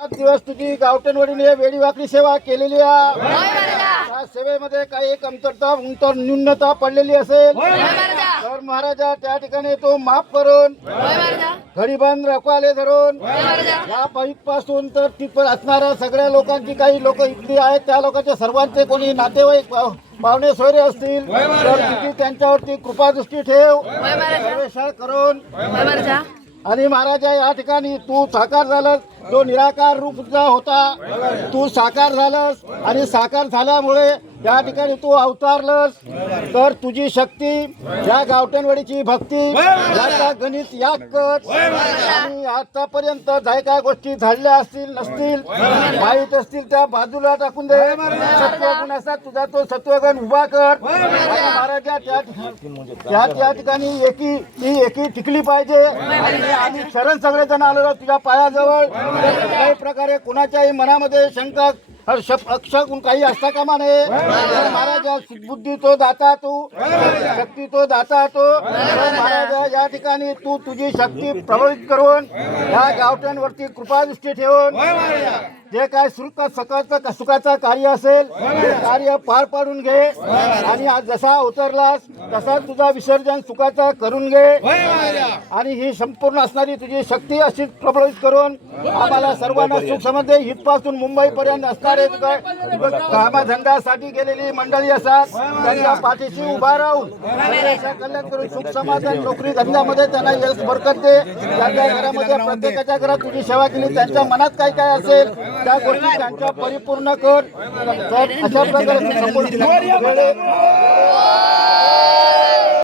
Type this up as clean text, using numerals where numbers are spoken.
5 दिवस तुझी गावठणवाडीने वेळीवाकडी सेवा केलेली आहे. त्या सेवेमध्ये काही कमतरता न्यूनता पडलेली असेल तर महाराजा त्या ठिकाणी तो माफ करून घडीबंद रखवाले धरून या पासून तर तिथपर असणाऱ्या सगळ्या लोकांची काही लोक इथली आहेत त्या लोकांच्या सर्वांचे कोणी नातेवाईक पाहुणे सोयरे असतील तर तुझी त्यांच्यावरती कृपादृष्टी ठेव सर्वेक्षण करून. आणि महाराजा या ठिकाणी तू साकार झालास. जो निराकार रूपचा होता तू साकार झालास आणि साकार झाल्यामुळे या ठिकाणी तू अवतारलंस. तर तुझी शक्ती या गावठणवाडीची भक्ती याचा गणित याद कर. आणि आतापर्यंत ज्या काय गोष्टी झालेल्या असतील नसतील माहीत असतील त्या बाजूला टाकून दे. सत्वगुण असा तुझा तो सत्वगुण उभा कर. महाराजा त्या ठिकाणी एकी टिकली पाहिजे. आणि शरण सगळेजण आलेलो तुझ्या पायाजवळ. काही प्रकारे कुणाच्याही मनामध्ये शंका अक्षर काही असता कामा नये. महाराजा बुद्धी तो दाता तू शक्ती तो दाता तो. महाराजा या ठिकाणी तू तुझी शक्ती प्रभावित करून या गावठणवरती कृपादृष्टी ठेवून जे काय सुखाचं कार्य असेल ते कार्य पार पाडून घे. आणि आज जसा उतरलास तसा तुझा विसर्जन सुखाचा करून घे. आणि ही संपूर्ण असणारी तुझी शक्ती अशी प्रभावित करून आम्हाला सर्वांना सुख समजते. इथपासून मुंबईपर्यंत असणारे कामधंद्यासाठी गेलेली मंडळी असतात त्यांच्या पाठीशी उभा राहून कल्याण करून सुख समाधान नोकरी धंद्यामध्ये त्यांना यश बरकत दे. त्यांच्या घरामध्ये प्रत्येकाच्या घरात तुझी सेवा केली त्यांच्या मनात काय काय असेल त्या गोष्टी त्यांच्या परिपूर्ण कर. अशा प्रकारे